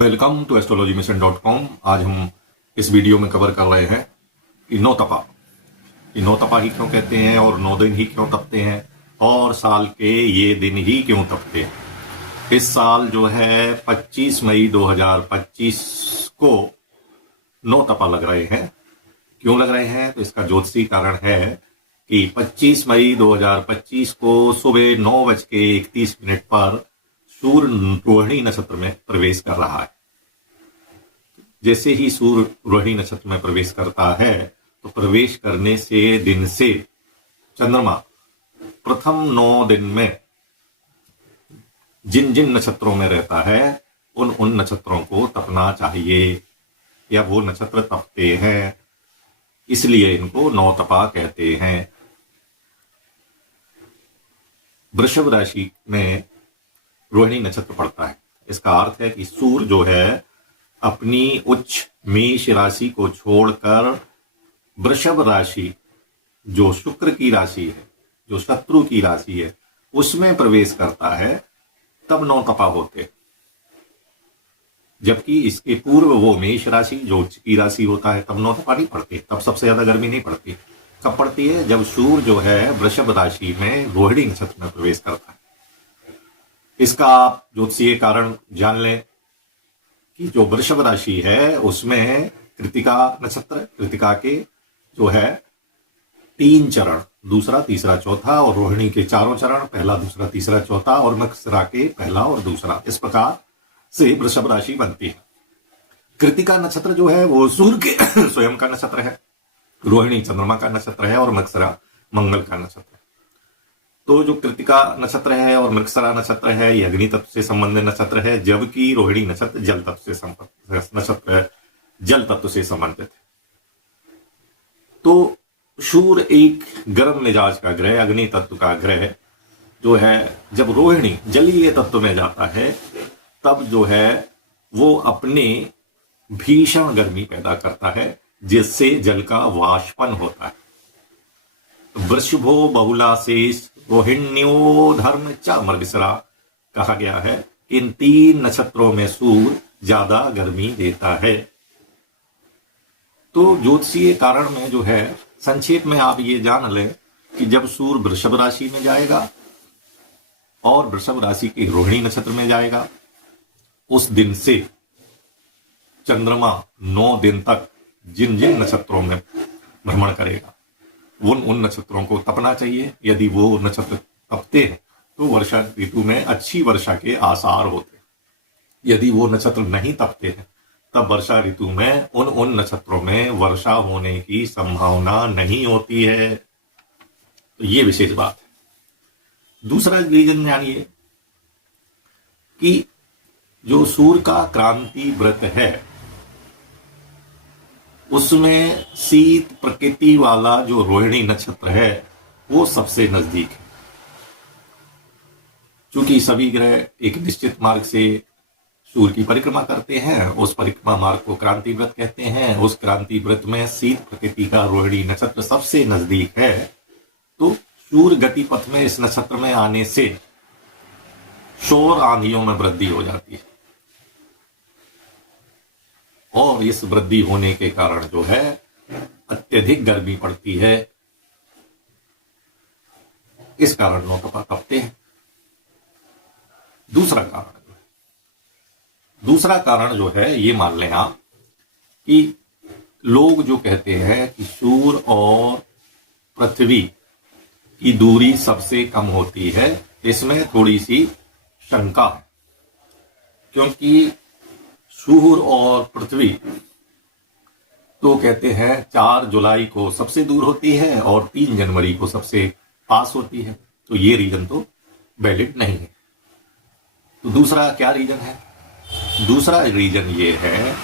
Welcome to astrologymission.com। आज हम इस वीडियो में कवर कर रहे हैं कि नौ तपा, कि नौ तपा ही क्यों कहते हैं और 9 दिन ही क्यों तपते हैं और साल के ये दिन ही क्यों तपते हैं। इस साल जो है 25 मई 2025 को नौ तपा लग रहे हैं। क्यों लग रहे हैं तो इसका ज्योतिषी कारण है कि 25 मई 2025 को सुबह 9:31 पर सूर्य रोहिणी नक्षत्र में प्रवेश कर रहा है। जैसे ही सूर्य रोहिणी नक्षत्र में प्रवेश करता है तो प्रवेश करने से दिन से चंद्रमा प्रथम 9 दिन में जिन जिन नक्षत्रों में रहता है उन नक्षत्रों को तपना चाहिए, या वो नक्षत्र तपते हैं, इसलिए इनको नौ तपा कहते हैं। वृषभ राशि में रोहिणी नक्षत्र पड़ता है। इसका अर्थ है कि सूर्य जो है अपनी उच्च मेष राशि को छोड़कर वृषभ राशि, जो शुक्र की राशि है, जो शत्रु की राशि है, उसमें प्रवेश करता है, तब नौ तपा होते। जबकि इसके पूर्व वो मेष राशि, जो उच्च की राशि होता है, तब नौ तपा नहीं पड़ती, तब सबसे ज्यादा गर्मी नहीं पड़ती। कब पड़ती है? जब सूर्य जो है वृषभ राशि में रोहिणी नक्षत्र में प्रवेश करता है। इसका आप ज्योतिषीय कारण जान लें कि जो वृषभ राशि है उसमें कृतिका नक्षत्र, कृतिका के जो है 3 चरण, दूसरा तीसरा चौथा, और रोहिणी के 4 चरण, पहला दूसरा तीसरा चौथा, और मृगशिरा के पहला और दूसरा। इस प्रकार से वृषभ राशि बनती है। कृतिका नक्षत्र जो है वो सूर्य के स्वयं का नक्षत्र है, रोहिणी चंद्रमा का नक्षत्र है, और मृगशिरा मंगल का नक्षत्र है। तो जो कृतिका नक्षत्र है और मृगशिरा नक्षत्र है ये अग्नि तत्व से संबंधित नक्षत्र है, जबकि रोहिणी नक्षत्र जल तत्व से संबंधित है। तो सूर्य एक गर्म मिजाज का ग्रह, अग्नि तत्व का ग्रह जो है, जब रोहिणी जलीय तत्व में जाता है तब जो है वो अपने भीषण गर्मी पैदा करता है, जिससे जल का वाष्पन होता है। वृषभो बहुलाशेष रोहिण्यो धर्म च मृगशिरा कहा गया है। इन 3 नक्षत्रों में सूर्य ज्यादा गर्मी देता है। तो ज्योतिषीय कारण में जो है संक्षेप में आप ये जान लें कि जब सूर्य वृषभ राशि में जाएगा और वृषभ राशि के रोहिणी नक्षत्र में जाएगा, उस दिन से चंद्रमा 9 दिन तक जिन जिन नक्षत्रों में भ्रमण करेगा उन नक्षत्रों को तपना चाहिए। यदि वो नक्षत्र तपते हैं तो वर्षा ऋतु में अच्छी वर्षा के आसार होते हैं। यदि वो नक्षत्र नहीं तपते हैं तब वर्षा ऋतु में उन नक्षत्रों में वर्षा होने की संभावना नहीं होती है। तो ये विशेष बात है। दूसरा रीजन जानिए कि जो सूर्य का क्रांति व्रत है उसमें शीत प्रकृति वाला जो रोहिणी नक्षत्र है वो सबसे नजदीक है। क्योंकि सभी ग्रह एक निश्चित मार्ग से सूर्य की परिक्रमा करते हैं, उस परिक्रमा मार्ग को क्रांति व्रत कहते हैं। उस क्रांति व्रत में शीत प्रकृति का रोहिणी नक्षत्र सबसे नजदीक है। तो सूर्य गति पथ में इस नक्षत्र में आने से शोर आंधियों में वृद्धि हो जाती है, और इस वृद्धि होने के कारण जो है अत्यधिक गर्मी पड़ती है। इस कारण नौ तपा तपते हैं। दूसरा कारण जो है ये मान लें आप कि लोग जो कहते हैं कि सूर्य और पृथ्वी की दूरी सबसे कम होती है, इसमें थोड़ी सी शंका है। क्योंकि सूर्य और पृथ्वी तो कहते हैं 4 जुलाई को सबसे दूर होती है और 3 जनवरी को सबसे पास होती है। तो ये रीजन तो वैलिड नहीं है। तो दूसरा क्या रीजन है? दूसरा रीजन ये है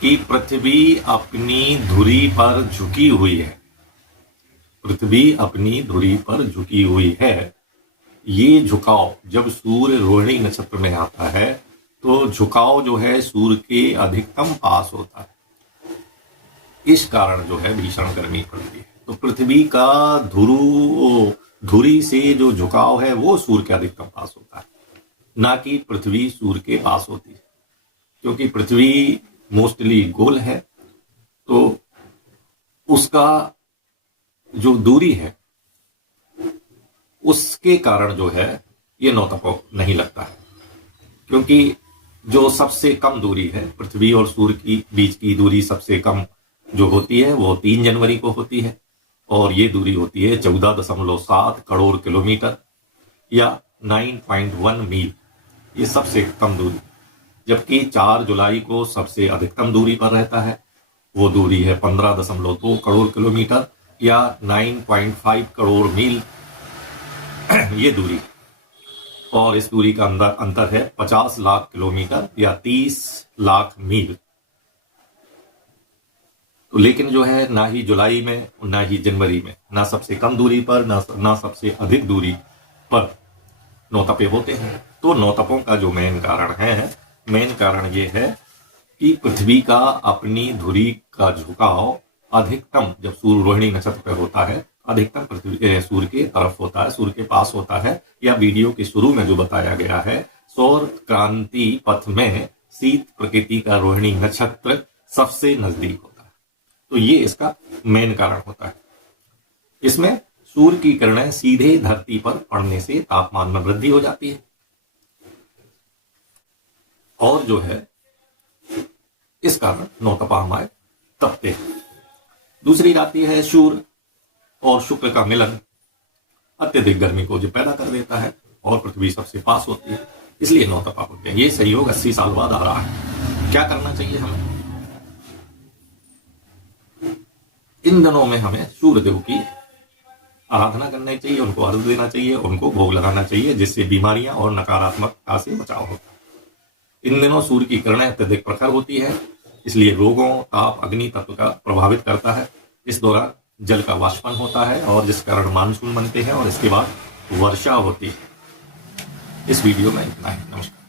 कि पृथ्वी अपनी धुरी पर झुकी हुई है। पृथ्वी अपनी धुरी पर झुकी हुई है। ये झुकाव जब सूर्य रोहिणी नक्षत्र में आता है तो झुकाव जो है सूर्य के अधिकतम पास होता है। इस कारण जो है भीषण गर्मी पड़ती है। तो पृथ्वी का धुरी से जो झुकाव है वो सूर्य के अधिकतम पास होता है, ना कि पृथ्वी सूर्य के पास होती है। क्योंकि पृथ्वी मोस्टली गोल है, तो उसका जो दूरी है उसके कारण जो है ये नौतपो नहीं लगता है। क्योंकि जो सबसे कम दूरी है पृथ्वी और सूर्य की बीच की दूरी सबसे कम जो होती है वो 3 जनवरी को होती है, और ये दूरी होती है 14.7 करोड़ किलोमीटर या 9.1 मील, ये सबसे कम दूरी। जबकि 4 जुलाई को सबसे अधिकतम दूरी पर रहता है, वो दूरी है 15.2 करोड़ किलोमीटर या 9.5 करोड़ मील ये दूरी। और इस दूरी का अंतर है 50 लाख किलोमीटर या 30 लाख मील। तो लेकिन जो है ना ही जुलाई में ना ही जनवरी में, ना सबसे कम दूरी पर ना सबसे अधिक दूरी पर नौतपे होते हैं। तो नौतपों का जो मेन कारण ये है कि पृथ्वी का अपनी धुरी का झुकाव अधिकतम जब सूर्य रोहिणी नक्षत्र पर होता है, अधिकतम पृथ्वी सूर्य के तरफ होता है, सूर्य के पास होता है, या वीडियो के शुरू में जो बताया गया है सौर क्रांति पथ में शीत प्रकृति का रोहिणी नक्षत्र सबसे नजदीक होता है। तो ये इसका मेन कारण होता है। इसमें सूर्य की किरणें सीधे धरती पर पड़ने से तापमान में वृद्धि हो जाती है, और जो है इस कारण नौतपा हमारे तपते हैं। दूसरी बात यह है सूर्य और शुक्र का मिलन अत्यधिक गर्मी को जो पैदा कर देता है, और पृथ्वी सबसे पास होती है, इसलिए नौतपा होते हैं। ये संयोग 80 साल बाद आ रहा है। क्या करना चाहिए हमें? इन दिनों में हमें सूर्य देव की आराधना करनी चाहिए, उनको अर्घ्य देना चाहिए, उनको भोग लगाना चाहिए, जिससे बीमारियां और नकारात्मकता से बचाव हो। इन दिनों सूर्य की किरणें अत्यधिक प्रखर होती है, इसलिए रोगों, ताप, अग्नि तत्व का प्रभावित करता है। इस दौरान जल का वाष्पन होता है और जिस कारण मानसून बनते हैं और इसके बाद वर्षा होती है। इस वीडियो में इतना ही। नमस्कार।